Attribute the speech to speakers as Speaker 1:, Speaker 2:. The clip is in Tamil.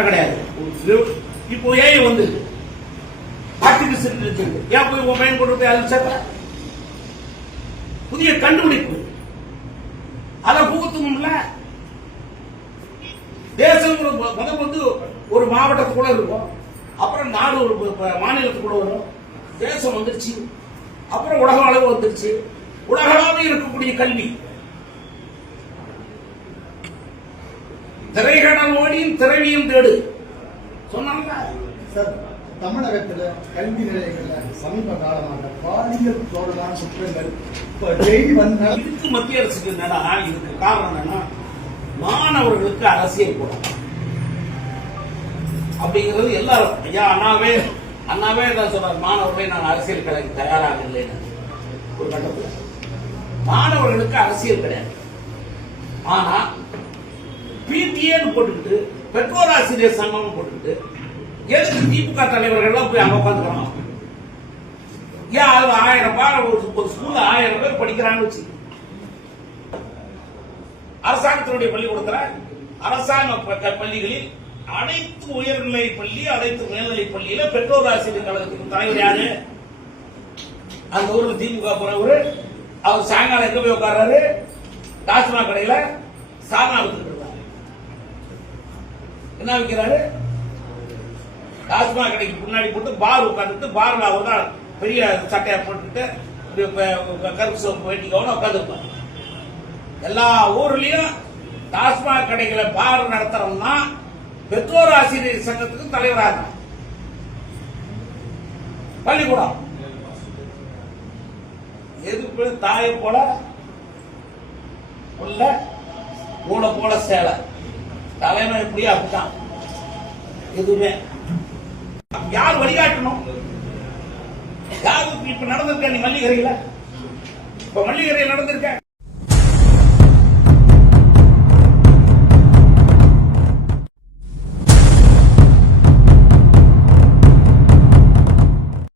Speaker 1: சட்டம் கிடையாது. இப்போ ஏஐ வந்து ஆர்டிபிஷியல் இன்டெலிஜென்ட் ஏன் போய் உன் பையன் கொண்டு போய் அதில் சேர்த்த? புதிய கண்டுபிடிப்பு. அதை புகுத்தணும்ல தேசம் முதல் வந்து ஒரு மாவட்டத்துக்குள்ள இருக்கும். அப்புறம் நாடு ஒரு மாநிலத்துக்குள்ள வரும். தேசம் வந்துருச்சு. அப்புறம் உலக அளவு வந்துருச்சு. உலகளாவே இருக்கக்கூடிய கல்வி. திரைகடல் ஓடியும் திறவியும் தேடு. சொன்னாங்க
Speaker 2: சார் தமிழகத்துல கல்வி நிலையங்கள்ல சமீப காலமாக பாலியல் தொடர்பான குற்றங்கள் இப்ப டெய்லி வந்து
Speaker 1: இதுக்கு மத்திய அரசுக்கு என்னடா இதுக்கு காரணம் என்னன்னா மாணவர்களுக்கு அரசியல் கூடம் அப்படிங்கிறது எல்லாரும் ஐயா அண்ணாவே அண்ணாவே என்ன சொல்றார் மாணவர்களை நான் அரசியல் கலைக்கு தயாராக இல்லைன்னு ஒரு கட்டத்தில். மாணவர்களுக்கு அரசியல் கிடையாது. ஆனா பிடிஏன்னு போட்டுக்கிட்டு பெற்றோர் ஆசிரியர் சங்கம் போட்டுக்கிட்டு எதுக்கு திமுக தலைவர்கள்லாம் போய் அங்க உட்காந்துக்கிறோம் ஏன் அது ஆயிரம் பேர் ஒரு ஸ்கூல்ல ஆயிரம் பேர் படிக்கிறான்னு வச்சு அரசாங்கத்தினுடைய பள்ளிக்கூடத்துல அரசாங்க ப- க- பள்ளிகளில் அனைத்து உயர்நிலை பள்ளி அனைத்து மேல்நிலை பள்ளியில பெற்றோர் ஆசிரியர் கழகத்துக்கு தலைவர் யாரு? அந்த ஊர்ல திமுக போறவர் அவர் சாயங்காலம் எங்க போய் உட்கார்றாரு? டாஸ்மாக் கடையில சாதனா வந்து என்ன விற்கிறாரு டாஸ்மாக் கடைக்கு முன்னாடி போட்டு பார் உட்காந்துட்டு பார்ல அவர் தான் பெரிய சட்டையை போட்டுட்டு கருப்பு சோப்பு வேட்டிக்கோன்னு உட்காந்துருப்பார் எல்லா ஊர்லயும் டாஸ்மாக் கடைகளை பார் நடத்துறோம்னா பெற்றோர் ஆசிரியர் சங்கத்துக்கு தலைவராக இருந்தான். பள்ளிக்கூடம். எதுக்கு? தாயை போல உள்ள கூட போல சேலை. தலைவன் எப்படியோ அப்படித்தான். எதுவுமே. யார் வழிகாட்டணும்? யாருக்கு இப்ப நடந்திருக்க? நீ மல்லிகரையில? இப்ப மல்லிகரையில் நடந்திருக்க?